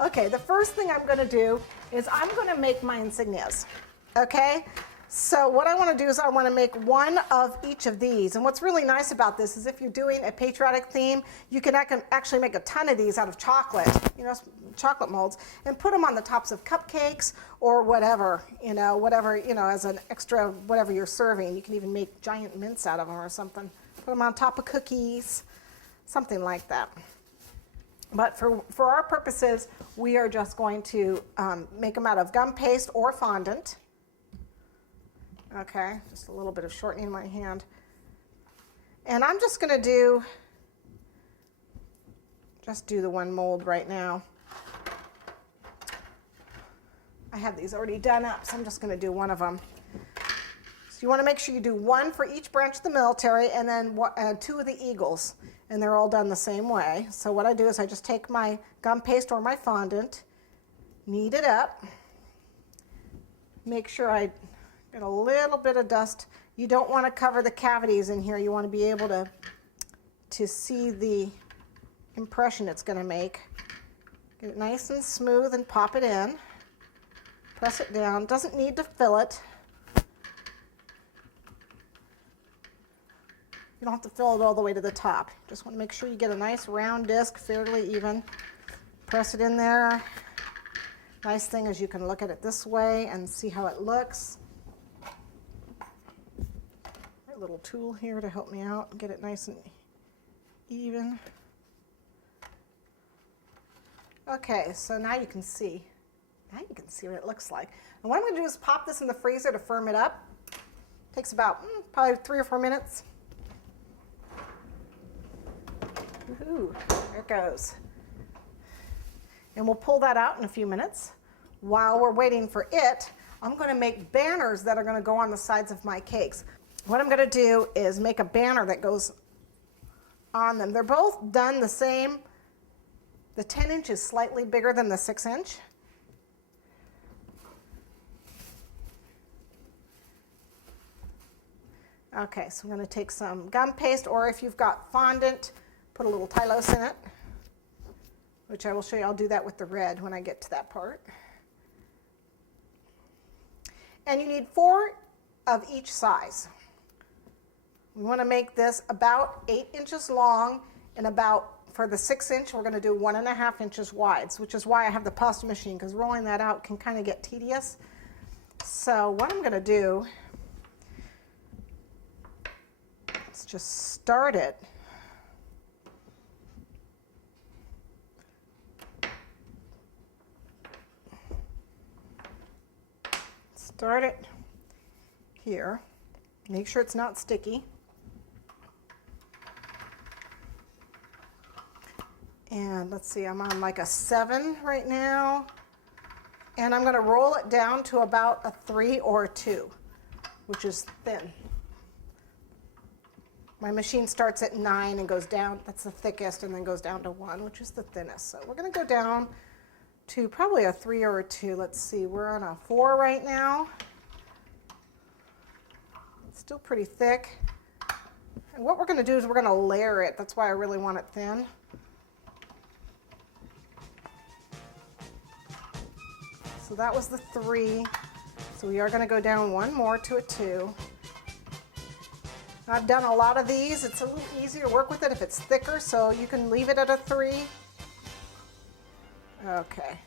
Okay, the first thing I'm gonna do is I'm gonna make my insignias, okay? So what I wanna do is I wanna make one of each of these. And what's really nice about this is if you're doing a patriotic theme, you can actually make a ton of these out of chocolate, you know, chocolate molds, and put them on the tops of cupcakes or whatever, as an extra, whatever you're serving. You can even make giant mints out of them or something. Put them on top of cookies, something like that. But for our purposes, we are just going to make them out of gum paste or fondant. Okay, just a little bit of shortening in my hand. And I'm just going to do the one mold right now. I have these already done up, so I'm just going to do one of them. So you want to make sure you do one for each branch of the military and then two of the eagles. And they're all done the same way. So what I do is I just take my gum paste or my fondant, knead it up, make sure I get a little bit of dust. You don't want to cover the cavities in here. You want to be able to see the impression it's going to make. Get it nice and smooth and pop it in. Press it down. Doesn't need to fill it. You don't have to fill it all the way to the top. Just want to make sure you get a nice round disc, fairly even. Press it in there. Nice thing is you can look at it this way and see how it looks. A little tool here to help me out and get it nice and even. Okay, so now you can see. Now you can see what it looks like. And what I'm going to do is pop this in the freezer to firm it up. Takes about probably 3 or 4 minutes. Woohoo, there it goes. And we'll pull that out in a few minutes. While we're waiting for it, I'm going to make banners that are going to go on the sides of my cakes. What I'm going to do is make a banner that goes on them. They're both done the same. The 10-inch is slightly bigger than the 6-inch. Okay, so I'm going to take some gum paste, or if you've got fondant, put a little Tylose in it, which I will show you. I'll do that with the red when I get to that part. And you need 4 of each size. We want to make this about 8 inches long, and for the 6-inch, we're going to do 1.5 inches wide, which is why I have the pasta machine, because rolling that out can kind of get tedious. So what I'm going to do is just start it. Start it here. Make sure it's not sticky. And let's see, I'm on like a 7 right now. And I'm going to roll it down to about a 3 or a 2, which is thin. My machine starts at 9 and goes down, that's the thickest, and then goes down to 1, which is the thinnest. So we're going to go down to probably a 3 or a 2. Let's see, we're on a 4 right now. It's still pretty thick. And what we're going to do is we're going to layer it. That's why I really want it thin. So that was the 3. So we are going to go down 1 more to a 2. I've done a lot of these. It's a little easier to work with it if it's thicker, so you can leave it at a 3. Okay.